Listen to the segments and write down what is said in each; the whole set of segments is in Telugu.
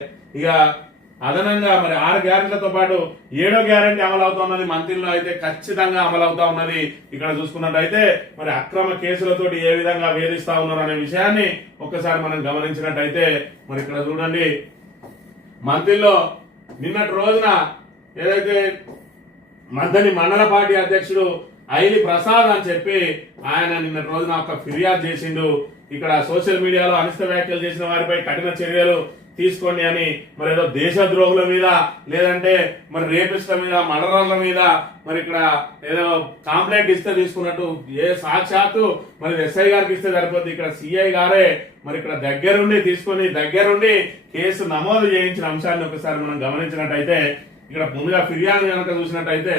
ఇక అదనంగా మరి 6 గ్యారెంటీలతో పాటు 7వ గ్యారెంటీ అమలు అవుతున్నది. మంత్రిలో అయితే ఖచ్చితంగా అమలు అవుతా ఉన్నది. ఇక్కడ చూసుకున్నట్టయితే మరి అక్రమ కేసులతోటి ఏ విధంగా వేధిస్తా ఉన్నారు అనే విషయాన్ని ఒక్కసారి మనం గమనించినట్టయితే మరి ఇక్కడ చూడండి, మంత్రిలో నిన్నటి రోజున ఏదైతే మంత్రి మండల పార్టీ అధ్యక్షుడు ఐలి ప్రసాద్ అని చెప్పి ఆయన నిన్నటి రోజున ఒక ఫిర్యాదు చేసిండు. ఇక్కడ సోషల్ మీడియాలో అనిష్ట వ్యాఖ్యలు చేసిన వారిపై కఠిన చర్యలు తీసుకోండి అని మరి ఏదో దేశద్రోహుల మీద లేదంటే మరి రేపిస్ట్ల మీద మర్డరర్ల మీద మరి ఇక్కడ ఏదో కంప్లైంట్ ఇస్తే తీసుకున్నట్టు ఏ సాక్షాత్తు మరి ఎస్ఐ గారికి ఇస్తే సరిపోద్ది. ఇక్కడ సిఐ గారే మరి ఇక్కడ దగ్గరుండి తీసుకొని దగ్గరుండి కేసు నమోదు చేయించిన అంశాన్ని ఒకసారి మనం గమనించినట్టయితే ఇక్కడ ముందుగా ఫిర్యాదు కనుక చూసినట్టయితే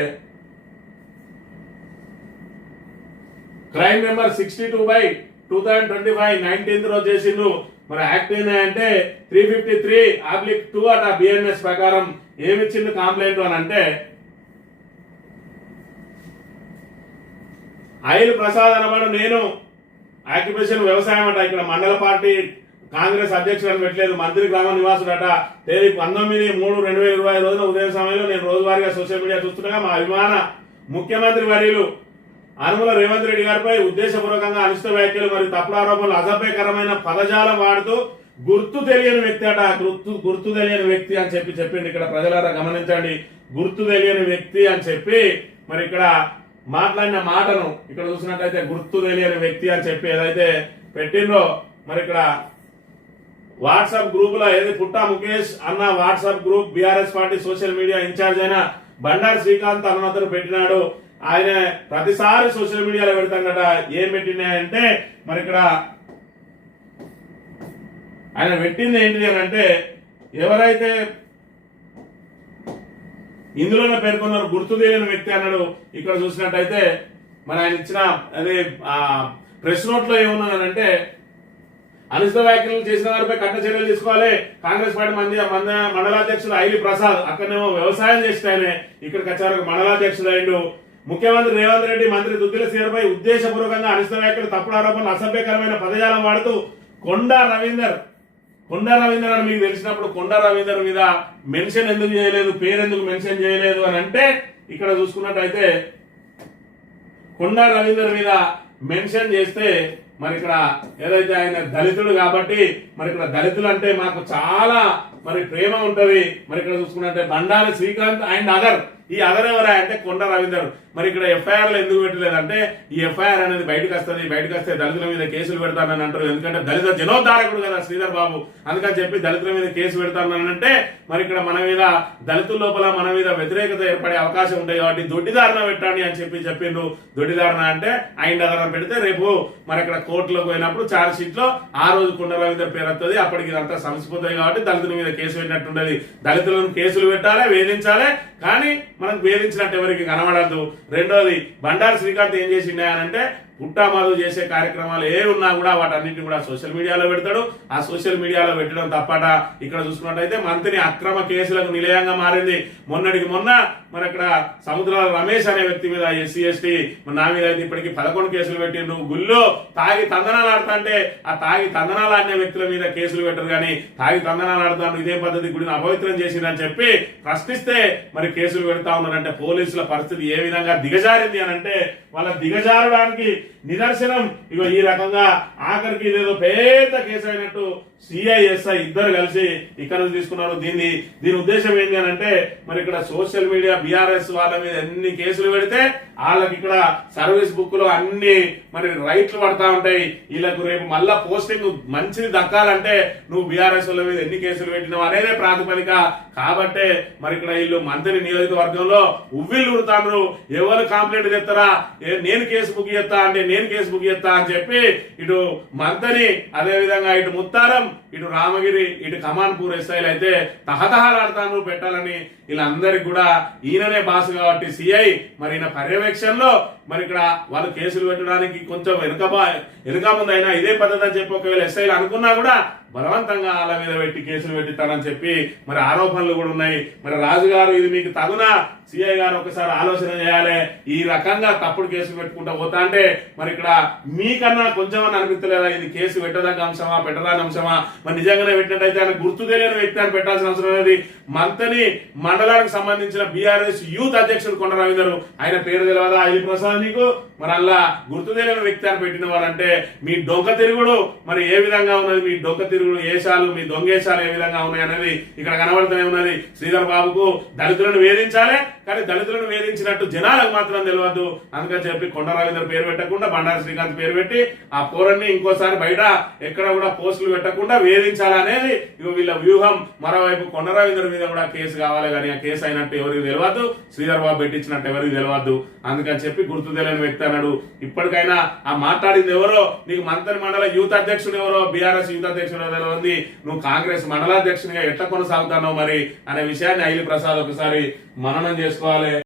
క్రైమ్ నెంబర్ 62/2025 19th రోజు చేసిండు. మరి యాక్ట్ ఏంటంటే 353/2 అట బిఎన్ఎస్ ప్రకారం ఏమిచ్చింది కంప్లైంట్ అని అంటే, ఐల్ ప్రసాద్ అనబడు నేను ఆక్యుపేషన్ వ్యవసాయం అట. ఇక్కడ మండల పార్టీ కాంగ్రెస్ అధ్యక్షుడు అని పెట్టలేదు, మంత్రి గ్రామ నివాసుడు అట. తేదీ 19/3/2020 రోజున ఉదయం సమయంలో నేను రోజువారీగా సోషల్ మీడియా చూస్తుండగా మా అభిమాన ముఖ్యమంత్రి వర్యులు అనుముల రేవంత్ రెడ్డి గారిపై ఉద్దేశపూర్వకంగా అనిష్ట వ్యాఖ్యలు మరియు తప్పుడు ఆరోపణలు అసభ్యకరమైన పదజాలం వాడుతూ గుర్తు తెలియని వ్యక్తి అట. గుర్తు తెలియని వ్యక్తి అని చెప్పింది. ఇక్కడ ప్రజలారా గమనించండి, గుర్తు తెలియని వ్యక్తి అని చెప్పి మరి ఇక్కడ మాట్లాడిన మాటను ఇక్కడ చూసినట్టయితే గుర్తు తెలియని వ్యక్తి అని చెప్పి ఏదైతే పెట్టిందో మరి ఇక్కడ వాట్సాప్ గ్రూప్ లో ఏది పుట్టా ముఖేష్ అన్న WhatsApp group BRS party social media incharge అయిన బండారు శ్రీకాంత్ అన్నతను పెట్టినాడు. ఆయన ప్రతిసారి సోషల్ మీడియాలో పెడతాడట. ఏం పెట్టినాయంటే మరి ఇక్కడ ఆయన పెట్టింది ఏంటిది అని అంటే, ఎవరైతే ఇందులోనే పేర్కొన్నారు గుర్తు తెలియని వ్యక్తి అన్నాడు. ఇక్కడ చూసినట్టయితే మరి ఆయన ఇచ్చిన అదే ప్రెస్ నోట్ లో ఏమున్నదంటే, అనిష్ట వ్యాఖ్యలు చేసిన వారిపై కఠిన చర్యలు తీసుకోవాలి. కాంగ్రెస్ పార్టీ మండలాధ్యక్షుడు ఐలి ప్రసాద్ అక్కడనేమో వ్యవసాయం చేసిన ఆయనే ఇక్కడికి వచ్చారు మండలాధ్యక్షుడు అయిండు. ముఖ్యమంత్రి రేవంత్ రెడ్డి మంత్రి దుద్దిల సీఆర్పై ఉద్దేశపూర్వకంగా అనిష్ట వ్యాఖ్యలు తప్పుడు ఆరోపణలు అసభ్యకరమైన పదజాలం వాడుతూ కొండా రవీందర్ అని మీకు తెలిసినప్పుడు కొండా రవీందర్ మీద మెన్షన్ ఎందుకు చేయలేదు, పేరెందుకు మెన్షన్ చేయలేదు అని అంటే, ఇక్కడ చూసుకున్నట్టయితే కొండా రవీందర్ మీద మెన్షన్ చేస్తే మరి ఇక్కడ ఏదైతే ఆయన దళితుడు కాబట్టి మరి ఇక్కడ దళితులు అంటే మాకు చాలా మరి ప్రేమ ఉంటది. మరి ఇక్కడ చూసుకున్నట్టే బండారు శ్రీకాంత్ అండ్ అదర్, ఈ అదర్ ఎవరా అంటే కొండ రవీందర్. మరి ఇక్కడ ఎఫ్ఐఆర్ లో ఎందుకు పెట్టలేదంటే, ఈ ఎఫ్ఐఆర్ అనేది బయటకు వస్తే దళితుల మీద కేసులు పెడతానని అంటారు. ఎందుకంటే దళిత జనోద్ధారకుడు కదా శ్రీధర్ బాబు, అందుకని చెప్పి దళితుల మీద కేసు పెడతానని అంటే మరి ఇక్కడ మన మీద దళితుల లోపల మన మీద వ్యతిరేకత ఏర్పడే అవకాశం ఉంటాయి కాబట్టి దొడ్డిదారణ పెట్టండి అని చెప్పిండ్రు. దొడ్డిదారణ అంటే అండ్ అదర్ అని పెడితే రేపు మరి ఇక్కడ కోర్టులోకి పోయినప్పుడు ఛార్జ్ షీట్ లో ఆ రోజు కొండ రవీందర్ పేరు వస్తుంది. అప్పటికి ఇదంతా సమసిపోతాయి కాబట్టి దళితుల మీద కేసు పెట్టినట్టుండదు. దళితులను కేసులు పెట్టాలి, వేధించాలి, కానీ మనకు వేధించినట్టు ఎవరికి కనబడద్దు. రెండోది బండారు శ్రీకాంత్ ఏం చేసిండే పుట్టామాలు చేసే కార్యక్రమాలు ఏ ఉన్నా కూడా వాటన్నింటినీ కూడా సోషల్ మీడియాలో పెడతాడు. ఆ సోషల్ మీడియాలో పెట్టడం తప్పట. ఇక్కడ చూసుకున్నట్టయితే మంత్రిని అక్రమ కేసులకు నిలయంగా మారింది. మొన్నటికి మొన్న మరి అక్కడ సముద్రాల రమేష్ అనే వ్యక్తి మీద ఎస్సీ ఎస్టీ నా మీద అయితే ఇప్పటికీ 11 కేసులు పెట్టిండు. గుళ్ళో తాగి తందనాలు ఆడుతా అంటే ఆ తాగి తందనాలు ఆడిన వ్యక్తుల మీద కేసులు పెట్టరు, కానీ తాగి తందనాలు ఆడుతాను ఇదే పద్ధతి గుడిని అపవిత్రం చేసిందని చెప్పి ప్రశ్నిస్తే మరి కేసులు పెడతా ఉన్నారంటే పోలీసుల పరిస్థితి ఏ విధంగా దిగజారింది అని అంటే, వాళ్ళ దిగజారడానికి నిదర్శనం ఇగో ఈ రకంగా ఆఖరికి ఇదేదో పెద్ద కేసు అయినట్టు సిఐఎస్ఐ ఇద్దరు కలిసి ఇక్కడ నుంచి తీసుకున్నారు. దీని ఉద్దేశం ఏంటి అని అంటే, మరి ఇక్కడ సోషల్ మీడియా బీఆర్ఎస్ వాళ్ళ మీద ఎన్ని కేసులు పెడితే వాళ్ళకి ఇక్కడ సర్వీస్ బుక్ లో అన్ని మరి రైట్లు పడతా ఉంటాయి. వీళ్ళకు రేపు మళ్ళా పోస్టింగ్ మంచిది దక్కాలంటే నువ్వు బీఆర్ఎస్ వాళ్ళ మీద ఎన్ని కేసులు పెట్టినావు అనేదే ప్రాతిపదిక. కాబట్టే మరి ఇక్కడ వీళ్ళు మంత్రి నియోజకవర్గంలో ఉవ్విళ్ళు ఉడతారు. ఎవరు కంప్లైంట్ చేస్తారా, నేను కేసు బుక్ చేస్తా అంటే నేను కేసు బుక్ చేస్తా అని చెప్పి ఇటు మంత్రి, అదే విధంగా ఇటు ముత్తారం, ఇటు రామగిరి, ఇటు కమాన్పూర్ ఎస్ఐలు అయితే తహతహలాడతాను పెట్టాలని వీళ్ళందరికీ కూడా ఈయననే బాస్ కాబట్టి సిఐ మరి ఈయన పర్యవేక్షణలో మరి ఇక్కడ వాళ్ళు కేసులు పెట్టడానికి కొంచెం వెనుక ముందు అయినా ఇదే పద్ధతి అని చెప్పి ఒకవేళ ఎస్ఐలు అనుకున్నా కూడా బలవంతంగా వాళ్ళ మీద పెట్టి కేసులు పెట్టిస్తానని చెప్పి మరి ఆరోపణలు కూడా ఉన్నాయి. మరి రాజు గారు ఇది మీకు తగునా? సిఐ గారు ఒకసారి ఆలోచన చేయాలి. ఈ రకంగా తప్పుడు కేసులు పెట్టుకుంటా పోతా అంటే మరి ఇక్కడ మీకన్నా కొంచెం అనిపించలేదా ఇది కేసు పెట్టదగ్గ అంశమా పెట్టదాని అంశమా? మరి నిజంగానే పెట్టినట్టయితే ఆయన గుర్తు తెలియని వ్యక్తి అని పెట్టాల్సిన అవసరం లేదు. మంతని మండలానికి సంబంధించిన బీఆర్ఎస్ యూత్ అధ్యక్షుడు కొండ రవీందర్, ఆయన పేరు తెలియదా ఐలి ప్రసాద్ నీకు? మరి అలా గుర్తు తెలియని వ్యక్తి అని పెట్టిన వారంటే మీ డొంక తిరుగుడు మరి ఏ విధంగా ఉన్నది? మీ డొంక తిరుగుడు ఏషాలు, మీ దొంగేషాలు ఏ విధంగా ఉన్నాయి అనేది ఇక్కడ కనబడుతూనే ఉన్నది. శ్రీధర్ బాబుకు దళితులను వేధించాలి, కానీ దళితులను వేధించినట్టు జనాలకు మాత్రం తెలియదు. అందుకని చెప్పి కొండ రవీందర్ పేరు పెట్టకుండా బండారు శ్రీకాంత్ పేరు పెట్టి ఆ పోరన్ని ఇంకోసారి బయట ఎక్కడ కూడా పోస్టులు పెట్టకుండా వేధించాలనేది వీళ్ళ వ్యూహం. మరోవైపు కొండ రవీందర్ మీద కూడా కేసు కావాలి, కానీ ఆ కేసు అయినట్టు ఎవరికి తెలియదు, శ్రీధర్ బాబు పెట్టించినట్టు ఎవరికి తెలియదు. అందుకని చెప్పి గుర్తు తెలియని వ్యక్తి అన్నాడు. ఇప్పటికైనా ఆ మాట్లాడింది ఎవరో, నీకు మంత్రి మండల యూత్ అధ్యక్షుడు ఎవరో, బీఆర్ఎస్ యూత్ అధ్యక్షుడు తెలియదు, నువ్వు కాంగ్రెస్ మండలాధ్యక్షునిగా ఎట్లా కొనసాగుతున్నావు మరి అనే విషయాన్ని ఐలి ప్రసాద్ ఒకసారి మననం చేసుకోవాలి.